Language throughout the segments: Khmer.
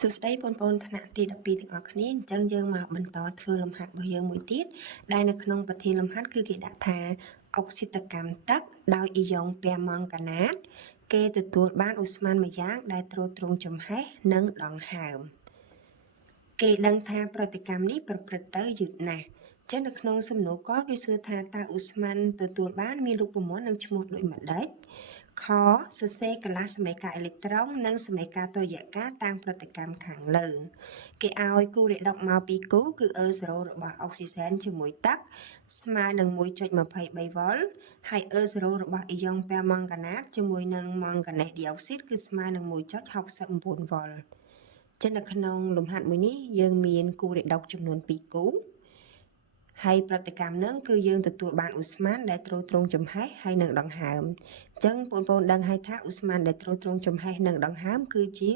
សួស្តីបងប្អូនថ្នាក់ទី12ទាំងអស់គ្នាអញ្ចឹងយើងមកបន្តធ្វើលំហាត់របស់យើងមួយទៀតដែលនៅក្នុងប្រធានលំហាត់គឺគេដាក់ថាអុកស៊ីតកម្មទឹកដោយអ៊ីយ៉ុងពែម៉ង់កាណាតគេទទួលបានឧស្ម័នមួយយ៉ាងដែលទ្រទ្រង់ចំហេះនិងដង្ហើមគេដឹងថាប្រតិកម្មនេះប្រព្រឹត្តទៅយឺតណាស់ចឹងនៅក្នុងសំណួរកគេសួរថាតើឧស្ម័នទទួលបានមានរូបមន្តនិងឈ្មោះដូចម្ដេចខសរសេរកន្លះសមីការអេឡិចត្រូននិងសមីការតុល្យការតាមប្រតិកម្មខាងលើគេឲ្យគូរេដុកមកពីគូគឺ E0 របស់អុកស៊ីសែនជាមួយទឹកស្មើនឹង 1.23 វ៉ុលហើយ E0 របស់អ៊ីយ៉ុងពែម៉ង់កាណាតជាមួយនឹងម៉ង់កាណេសឌីអុកស៊ីតគឺស្មើនឹង 1.69 វ៉ុលចឹងនៅក្នុងលំហាត់មួយនេះយើងមានគូរេដុកចំនួន2គូហើយប្រតិកម្មនឹងគឺយើងទទួលបានឧស្ម័នដែលទ្រទ្រង់ចំហេះហើយនឹងដង្ហើមអញ្ចឹងបងប្អូនដឹងហើយថាឧស្ម័នដែលទ្រទ្រង់ចំហេះនិងដង្ហើមគឺជា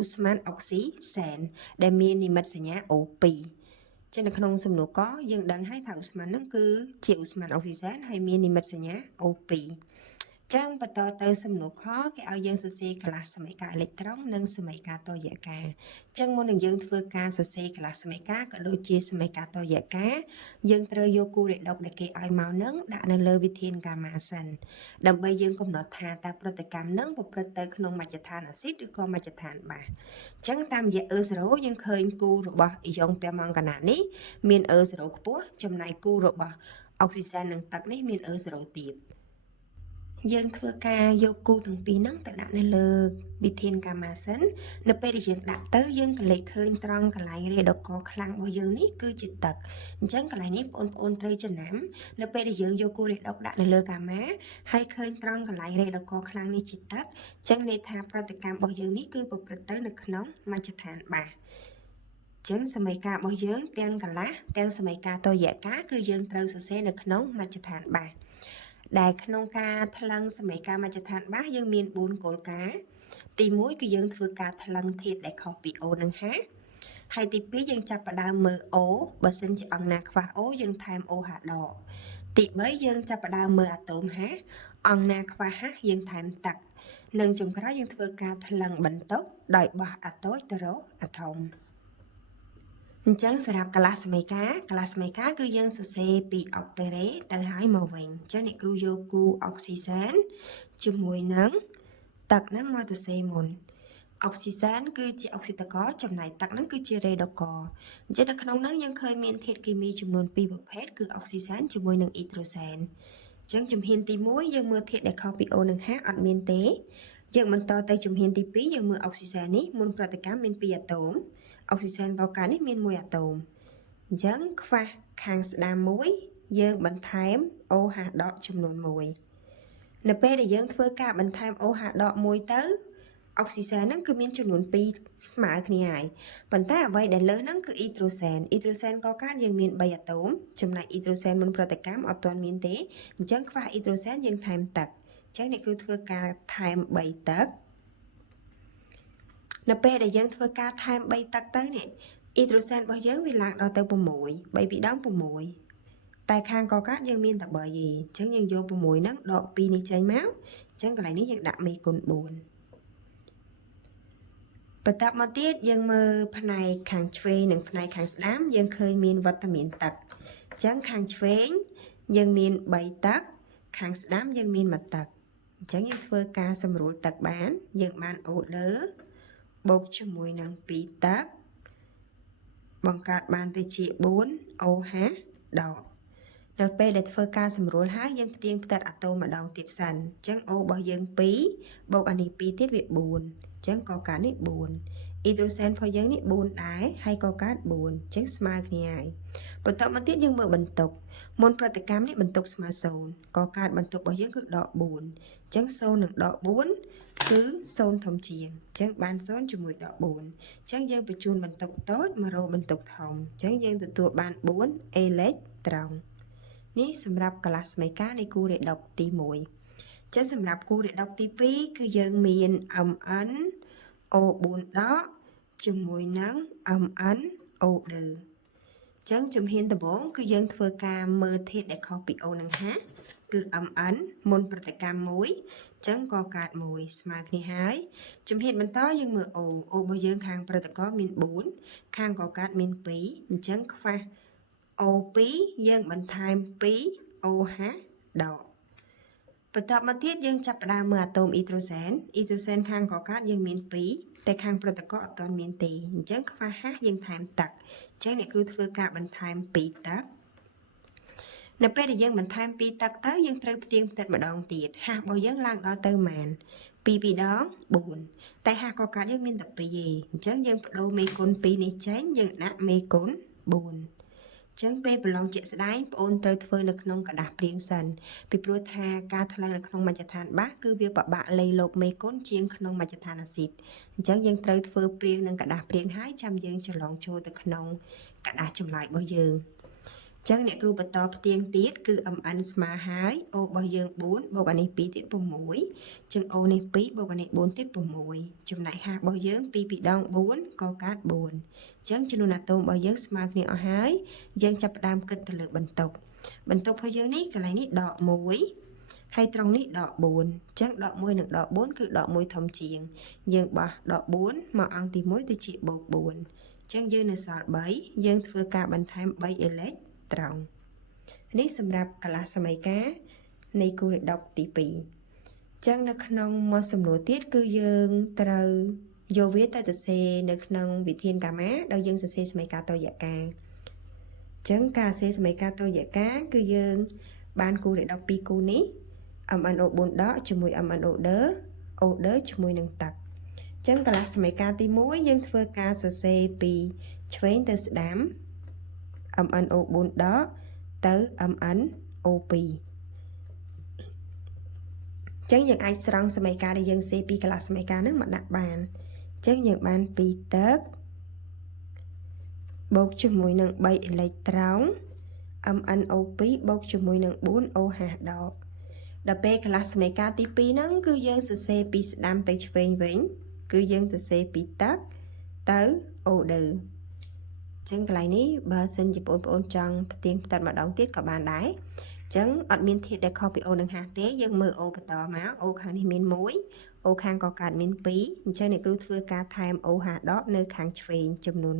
ឧស្ម័នអុកស៊ីសែនដែលមាននិមិត្តសញ្ញា O2 ចឹងនៅក្នុងសំណួរកយើងដឹងហើយថាឧស្ម័ននឹងគឺជាឧស្ម័នអុកស៊ីសែនហើយមាននិមិត្តសញ្ញា O2 ចឹងបន្តទៅសំណួរខគេឲ្យយើងសរសេរកន្លះសមីការអេឡិចត្រូននិងសមីការតុល្យការចឹងមុននឹងយើងធ្វើការសរសេរកន្លះសមីការក៏ដូចជាសមីការតុល្យការយើងត្រូវយកគូរេដុកដែលគេឲ្យមកនឹងដាក់នៅលើវិធានកាមាសិនដើម្បីយើងកំណត់ថាតើប្រតិកម្មនឹងប្រព្រឹត្តទៅក្នុងមជ្ឈដ្ឋានអាស៊ីតឬក៏មជ្ឈដ្ឋានបាសចឹងតាមរយៈ E0 យើងឃើញគូរបស់អ៊ីយ៉ុងពែម៉ង់កាណាតនេះមាន E0 ខ្ពស់ចំណែកគូរបស់អុកស៊ីសែននិងទឹកនេះមាន E0 ទៀតយើងធ្វើការយកគូទាំងពីរហ្នឹងទៅដាក់នៅលើវិធានកាមាសិននៅពេលដែលយើងដាក់ទៅយើងក៏លេចឃើញត្រង់កន្លែងរេដកខ្លាំងរបស់យើងនេះគឺជាទឹកអញ្ចឹងកន្លែងនេះបងប្អូនត្រូវចំណាំនៅពេលដែលយើងយកគូរេដកដាក់នៅលើកាមាហើយឃើញត្រង់កន្លែងរេដកខ្លាំងនេះជាទឹកអញ្ចឹងន័យថាប្រតិកម្មរបស់យើងនេះគឺប្រព្រឹត្តទៅនៅក្នុងមជ្ឈដ្ឋានបាសចឹងសមីការរបស់យើងទាំងកន្លះទាំងសមីការតុល្យការគឺយើងត្រូវសរសេរនៅក្នុងមជ្ឈដ្ឋានបាសដែលក្នុងការថ្លឹងសមីការមជ្ឈដ្ឋានបាសយើងមាន4គោលការណ៍ទី1គឺយើងធ្វើការថ្លឹងធាតុដែលខុសពី O និង H ហើយទី2យើងចាប់ផ្ដើមមើល O បើសិនជាអង្គណាខ្វះ O យើងថែម OH ដកទី3យើងចាប់ផ្ដើមមើលអាតូម H អង្គណាខ្វះ H យើងថែមទឹកនិងចុងក្រោយយើងធ្វើការថ្លឹងបន្ទុកដោយបោះអាតូចទៅរកអាថុំអញ្ចឹងសម្រាប់កន្លះសមីការគឺយើងសរសេរពីអុកតេរ៉េទៅហើយមកវិញអញ្ចឹងអ្នកគ្រូយកគូអុកស៊ីសែនជាមួយនឹងទឹកហ្នឹងមកសរសេរមុនអុកស៊ីសែនគឺជាអុកស៊ីតកចំណែកទឹកហ្នឹងគឺជារេដកអញ្ចឹងនៅក្នុងហ្នឹងយើងឃើញមានធាតុគីមីចំនួន2ប្រភេទគឺអុកស៊ីសែនជាមួយនឹងអ៊ីត្រូសែនអញ្ចឹងជំហានទី1យើងមើលធាតុដែលខុសពី O និង H អត់មានទេយើងបន្តទៅជំហានទី2យើងមើលអុកស៊ីសែននេះមុនប្រតិកម្មមាន2អាតូមអុកស៊ីសែនកកើតនេះមាន1អាតូមអញ្ចឹងខ្វះខាងស្ដាំ1យើងបន្ថែម OH ដកចំនួន1នៅពេលដែលយើងធ្វើការបន្ថែម OH ដក1ទៅអុកស៊ីសែនហ្នឹងគឺមានចំនួន2ស្មើគ្នាហើយប៉ុន្តែអ្វីដែលលើសហ្នឹងគឺអ៊ីត្រូសែនកកើតយើងមាន3អាតូមចំណែកអ៊ីត្រូសែនមុនប្រតិកម្មអត់ទាន់មានទេអញ្ចឹងខ្វះអ៊ីត្រូសែនយើងថែមទឹកអញ្ចឹងនេះគឺធ្វើការថែម3ទឹកនៅពេលដែលយើងធ្វើការថែម3ទឹកទៅនេះអ៊ីត្រូសែនរបស់យើងវាឡើងដល់ទៅ6 3ពីរដង6តែខាងកកើតយើងមានតែ3ទេអញ្ចឹងយើងយក6ហ្នឹងដក2នេះចេញមកអញ្ចឹងកន្លែងនេះយើងដាក់មេគុណ4បន្តមកទៀតយើងមើលផ្នែកខាងឆ្វេងនិងផ្នែកខាងស្ដាំយើងឃើញមានវត្តមានទឹកអញ្ចឹងខាងឆ្វេងយើងមាន3ទឹកខាងស្ដាំយើងមាន1ទឹកអញ្ចឹងយើងធ្វើការសម្រួលទឹកបានយើងបានអូលើបូកជាមួយនឹង2ទឹកបង្កើតបានទៅជា4 OH ដកនៅពេលដែលធ្វើការសម្រួលហើយយើងផ្ទៀងផ្ទាត់អាតូមម្ដងទៀតសិនអញ្ចឹង O របស់យើង2បូកអានេះ2ទៀតវា4អញ្ចឹងកកើតនេះ4អ៊ីត្រូសែនរបស់យើងនេះ4ដែរហើយកកើត4អញ្ចឹងស្មើគ្នាហើយបន្តមកទៀតយើងមើលបន្ទុកមុនប្រតិកម្មនេះបន្ទុកស្មើ0កកើតបន្ទុករបស់យើងគឺដក4អញ្ចឹង0នឹងដក4គឺ0ធំជាងអញ្ចឹងបាន0ជាមួយដក4អញ្ចឹងយើងបញ្ជូនបន្ទុកតូចមករកបន្ទុកធំអញ្ចឹងយើងទទួលបាន4អេឡិចត្រូននេះសម្រាប់កន្លះសមីការនៃគូរេដុកទី1ចឹងសម្រាប់គូរេដុកទី2គឺយើងមាន Mn O4 ដកជាមួយនឹង Mn O2 ចឹងជំហានដំបូងគឺយើងធ្វើការមើលធាតុដែលខុសពី O និង H គឺ Mn មុនប្រតិកម្ម1 ចឹងកកើត1ស្មើគ្នាហើយជំហានបន្តយើងមើល O របស់យើងខាងប្រតិកោមាន4ខាងកកើតមាន2អញ្ចឹងខ្វះ O2 យើងបន្ថែម2 OH ដកបន្តមកទៀតយើងចាប់ផ្ដើមមើលអាតូមអ៊ីដ្រូសែនខាងកកើតយើងមាន2តែខាងប្រតិកោអត់ទាន់មានទេអញ្ចឹងខ្វះ H យើងថែមទឹកអញ្ចឹងអ្នកគ្រូធ្វើការបន្ថែម2ទឹកនៅពេលដែលយើងបន្ថែម2ទឹកទៅយើងត្រូវផ្ទៀងផ្ទាត់ម្ដងទៀត H របស់យើងឡើងដល់ទៅប៉ុន្មាន2ដង4តែ H កកើតយើងមានតែ2ទេអញ្ចឹងយើងបដូរមេគុណ2នេះចេញយើងដាក់មេគុណ4ចឹងពេលប្រឡងជាក់ស្ដែងបងអូនត្រូវធ្វើនៅក្នុងกระดาษព្រៀងសិនពីព្រោះថាការថ្លឹងនៅក្នុងមជ្ឈដ្ឋានបាសគឺវាពិបាកលៃលោកមេគុណជាងក្នុងមជ្ឈដ្ឋានអាស៊ីតអញ្ចឹងយើងត្រូវធ្វើព្រៀងនឹងกระดาษព្រៀងហើយចាំយើងច្រឡំចូលទៅក្នុងกระดาษចម្លើយរបស់យើងចឹងអ្នកគ្រូបន្តផ្ទៀងទៀតគឺ mn ស្មើហើយ O របស់យើង4បូកអានេះ2ទៀត6ចឹង O នេះ2បូកអានេះ4ទៀត6ចំណែក H របស់យើង2ដង4ក៏កើត4ចឹងចំនួនអាតូមរបស់យើងស្មើគ្នាអស់ហើយយើងចាប់ផ្ដើមគិតទៅលើបន្ទុករបស់យើងនេះកន្លែងនេះដក1ហើយត្រង់នេះដក4ចឹងដក1និងដក4គឺដក1ធំជាងយើងបោះដក4មកអង្គទី1ទៅជាបូក4ចឹងយើងនៅសល់3យើងធ្វើការបន្ថែម3អេឡិចត្រង់នេះសម្រាប់កន្លះសមីការនៃគូរដកទី2ចឹងនៅក្នុងមកសំណួរទៀតគឺយើងត្រូវយកវាទៅសរសេរនៅក្នុងវិធានកាមាដោយយើងសរសេរសមីការតុល្យការចឹងការសរសេរសមីការតុល្យការគឺយើងបានគូរដក2គូនេះ MnO4 ដកជាមួយ MnO ដឺ O ដឺជាមួយនឹងទឹកចឹងកន្លះសមីការទី1យើងធ្វើការសរសេរពីឆ្វេងទៅស្ដាំMnO4 ដកទៅ MnO2 ចឹងយើងអាចស្រង់សមីការដែលយើងសេពីកន្លះសមីការហ្នឹងមកដាក់បានចឹងយើងបាន2ទឹកបូកជាមួយនឹង3អេឡិចត្រង់ MnO2 បូកជាមួយនឹង4 OH ដកដល់ពេលកន្លះសមីការទី2ហ្នឹងគឺយើងសរសេរពីស្ដាំទៅឆ្វេងវិញគឺយើងសរសេរពីទឹកទៅ O ដឺចឹងកន្លែងនេះបើសិនជាបងប្អូនចង់ផ្ទៀងផ្ទាត់ម្ដងទៀតក៏បានដែរចឹងអត់មានធាតុដែលខុសពី O និង H ទេយើងមើល O បន្តមក O ខាងនេះមាន1 O ខាងកកើតមាន2អញ្ចឹងអ្នកគ្រូធ្វើការថែម OH ដកនៅខាងឆ្វេងចំនួន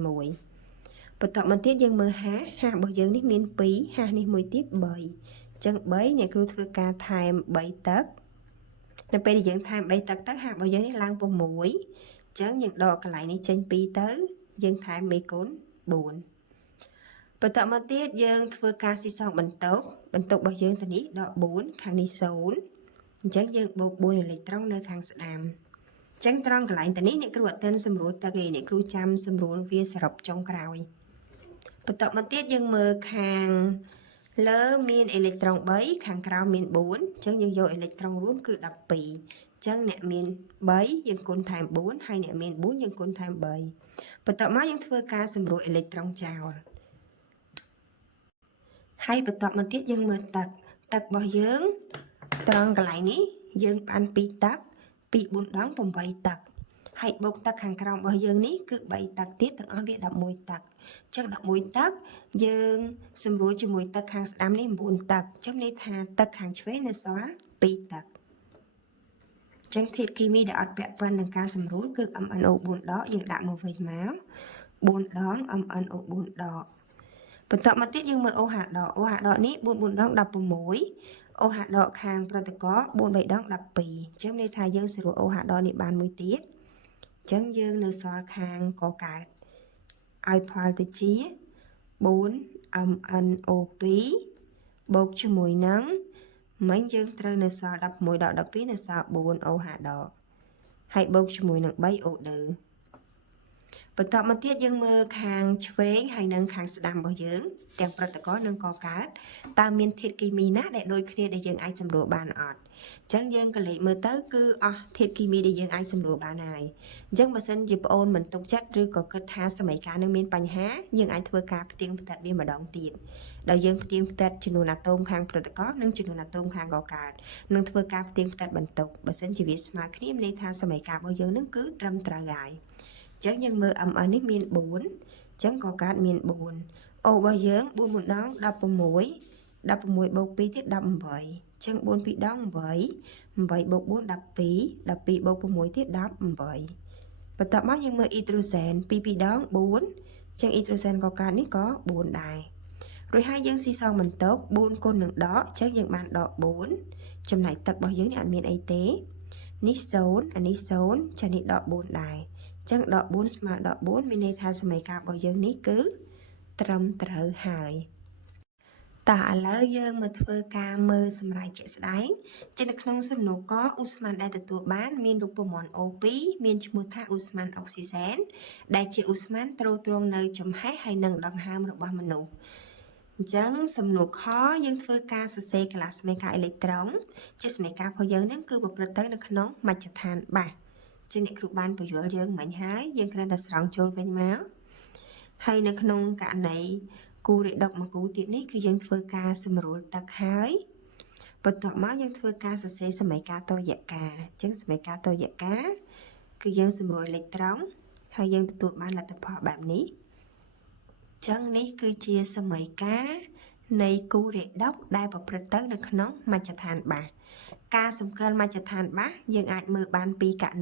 1បន្តមកទៀតយើងមើល H របស់យើងនេះមាន2 H នេះមួយទៀត3អញ្ចឹង3អ្នកគ្រូធ្វើការថែម3ទឹកនៅពេលដែលយើងថែម3ទឹកទៅ H របស់យើងនេះឡើង6អញ្ចឹងយើងដកកន្លែងនេះចេញ2ទៅយើងថែមមេគុណ4បន្តមកទៀតយើងធ្វើការស៊ីសងបន្ទុករបស់យើងទៅនេះដក4ខាងនេះ0អញ្ចឹងយើងបូក4អេឡិចត្រង់នៅខាងស្ដាំអញ្ចឹងត្រង់កន្លែងទៅនេះអ្នកគ្រូអត់ទាន់សម្រួលទឹកទេអ្នកគ្រូចាំសម្រួលវាសរុបចុងក្រោយបន្តមកទៀតយើងមើលខាងលើមានអេឡិចត្រង់3ខាងក្រោមមាន4អញ្ចឹងយើងយកអេឡិចត្រង់រួមគឺ12អញ្ចឹងអ្នកមាន3យើងគុណថែម4ហើយអ្នកមាន4យើងគុណថែម3បន្តមកយើងធ្វើការសម្រួលអេឡិចត្រង់ចោលហើយបន្តមកទៀតយើងមើលទឹករបស់យើងត្រង់កន្លែងនេះយើងបាន2ទឹក2 4ដង8ទឹកហើយបូកទឹកខាងក្រោមរបស់យើងនេះគឺ3ទឹកទៀតទាំងអស់វា11ទឹកអញ្ចឹង11ទឹកយើងសម្រួលជាមួយទឹកខាងស្ដាំនេះ9ទឹកអញ្ចឹងន័យថាទឹកខាងឆ្វេងនៅសល់2ទឹកចឹងធាតុគីមីដែលអត់ពាក់ព័ន្ធនឹងការសម្រួលគឺ MnO4 ដកយើងដាក់មកវិញមក4ដង MnO4 ដកបន្តមកទៀតយើងមើល OH ដក OH ដកនេះ4 4ដង16 OH ដកខាងប្រតិកោ4 3ដង12អញ្ចឹងន័យថាយើងសរុប OH ដកនេះបានមួយទៀតអញ្ចឹងយើងនៅសល់ខាងកកើតឲ្យផលទៅជា4 MnO2 បូកជាមួយនឹងមិញយើងត្រូវនៅសល់11ដក12នៅសល់4 OH ដកហើយបូកជាមួយនឹង3 O ដឺបន្តមកទៀតយើងមើលខាងឆ្វេងហើយនិងខាងស្ដាំរបស់យើងទាំងប្រតិកោនិងកកើតតើមានធាតុគីមីណាដែលដូចគ្នាដែលយើងអាចសម្រួលបានអត់អញ្ចឹងយើងក៏លេខមើលទៅគឺអស់ធាតុគីមីដែលយើងអាចសម្រួលបានហើយអញ្ចឹងបើសិនជាប្អូនមិនទុកចិត្តឬក៏គិតថាសមីការនឹងមានបញ្ហាយើងអាចធ្វើការផ្ទៀងផ្ទាត់វាម្ដងទៀតដោយយើងផ្ទៀងផ្ទាត់ចំនួនអាតូមខាងប្រតិកោនិងចំនួនអាតូមខាងកកើតនឹងធ្វើការផ្ទៀងផ្ទាត់បន្ទុកបើសិនជាវាស្មើគ្នាមានន័យថាសមីការរបស់យើងនឹងគឺត្រឹមត្រូវហើយអញ្ចឹងយើងមើល MN នេះមាន4អញ្ចឹងកកើតមាន4 O របស់យើង4 4ដង16 16បូក2ទៀត18អញ្ ចឹង4 ពីរដង 8 8 បូក 4 12 12 បូក 6 ទៀត 18 បន្ទាប់មកយើងមើលអ៊ីដ្រូសែន 2 ពីរដង 4 ចឹងអ៊ីដ្រូសែនក៏កើតនេះក៏4ដែររួចហើយយើងស៊ីសងបន្ទុក4គុណនឹងដកចឹងយើងបានដក4ចំណែកទឹករបស់យើងនេះអត់មានអីទេនេះ0អានេះ0ចានេះដក4ដែរចឹងដក4ស្មើដក4មានន័យថាសមីការរបស់យើងនេះគឺត្រឹមត្រូវហើយតោះឥឡូវយើងមកធ្វើការមើលសម្រាប់ជាក់ស្ដែងជានៅក្នុងសំណួរកឧស្ម័នដែលទទួលបានមានរូបមន្ត O2 មានឈ្មោះថាឧស្ម័នអុកស៊ីសែនដែលជាឧស្ម័នទ្រទ្រង់នៅចំហេះហើយនិងដង្ហើមរបស់មនុស្សអញ្ចឹងសំណួរខយើងធ្វើការសរសេរកន្លះសមីការអេឡិចត្រូនជាសមីការរបស់យើងហ្នឹងគឺប្រព្រឹត្តទៅនៅក្នុងមជ្ឈដ្ឋានបាសជាអ្នកគ្រូបានបញ្យល់យើងមិញហើយយើងគ្រាន់តែស្រង់ចូលវិញមកហើយនៅក្នុងករណីគូរេដុកមួយគូទៀតនេះគឺយើងធ្វើការសម្រួលទឹកហើយបន្ទាប់មកយើងធ្វើការសរសេរសមីការតយការអញ្ចឹងសមីការតយការគឺយើងសម្រួលអេឡិចត្រូនហើយយើងទទួលបានលទ្ធផលបែបនេះចឹងនេះគឺជាសមីការនៃគូរេដុកដែលប្រព្រឹត្តទៅនៅក្នុងមជ្ឈដ្ឋានបាសការសម្គាល់មជ្ឈដ្ឋានបាសយើងអាចមើលបានពីករ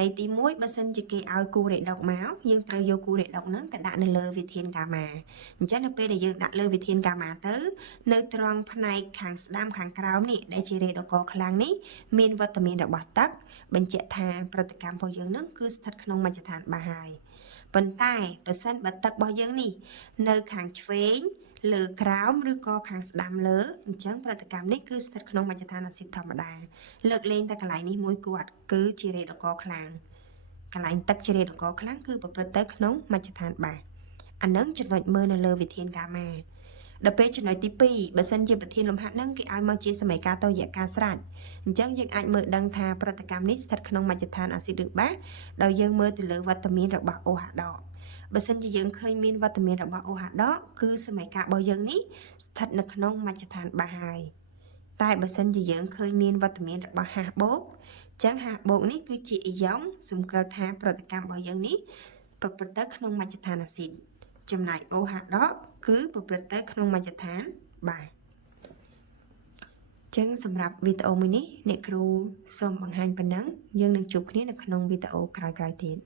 ណីទី1បើសិនជាគេឲ្យគូរេដុកមកយើងត្រូវយកគូរេដុកហ្នឹងទៅដាក់នៅលើវិធានកាមាអញ្ចឹងនៅពេលដែលយើងដាក់លើវិធានកាមាទៅនៅត្រង់ផ្នែកខាងស្ដាំខាងក្រោមនេះដែលជារេដុកខ្លាំងនេះមានវត្តមានរបស់ទឹកបញ្ជាក់ថាប្រតិកម្មរបស់យើងហ្នឹងគឺស្ថិតក្នុងមជ្ឈដ្ឋានបាសហើយប៉ុន្តែបើសិនបើទឹករបស់យើងនេះនៅខាងឆ្វេងលើក្រោមឬក៏ខាងស្ដាំលើអញ្ចឹងប្រតិកម្មនេះគឺស្ថិតក្នុងមជ្ឈដ្ឋានអាស៊ីតធម្មតាលើកលែងតែកន្លែងនេះមួយគត់គឺជារេដុកខ្លាំងកន្លែងទឹកជារេដុកខ្លាំងគឺប្រព្រឹត្តទៅក្នុងមជ្ឈដ្ឋានបាសអានឹងចំណុចមើលនៅលើវិធានកាមាដល់ពេលចំណុចទី2បើសិនជាប្រធានលំហាត់ហ្នឹងគេឲ្យមកជាសមីការតយការស្រេចអញ្ចឹងយើងអាចមើលដឹងថាប្រតិកម្មនេះស្ថិតក្នុងមជ្ឈដ្ឋានអាស៊ីតឬបាសដោយយើងមើលទៅលើវត្តមានរបស់ OH ដកបើសិនជាយើងឃើញមានវត្តមានរបស់ OH ដកគឺសមីការរបស់យើងនេះស្ថិតនៅក្នុងមជ្ឈដ្ឋានបាសហើយតែបើសិនជាយើងឃើញមានវត្តមានរបស់ H បូកចឹង H បូកនេះគឺជាអ៊ីយ៉ង់សម្គាល់ថាប្រតិកម្មរបស់យើងនេះប្រព្រឹត្តទៅក្នុងមជ្ឈដ្ឋានអាស៊ីតចំណែក OH ដកគឺប្រព្រឹត្តទៅក្នុងមជ្ឈដ្ឋានបាសចឹងសម្រាប់វីដេអូមួយនេះអ្នកគ្រូសូមបង្ហាញប៉ុណ្ណឹងយើងនឹងជួបគ្នានៅក្នុងវីដេអូក្រោយៗទៀត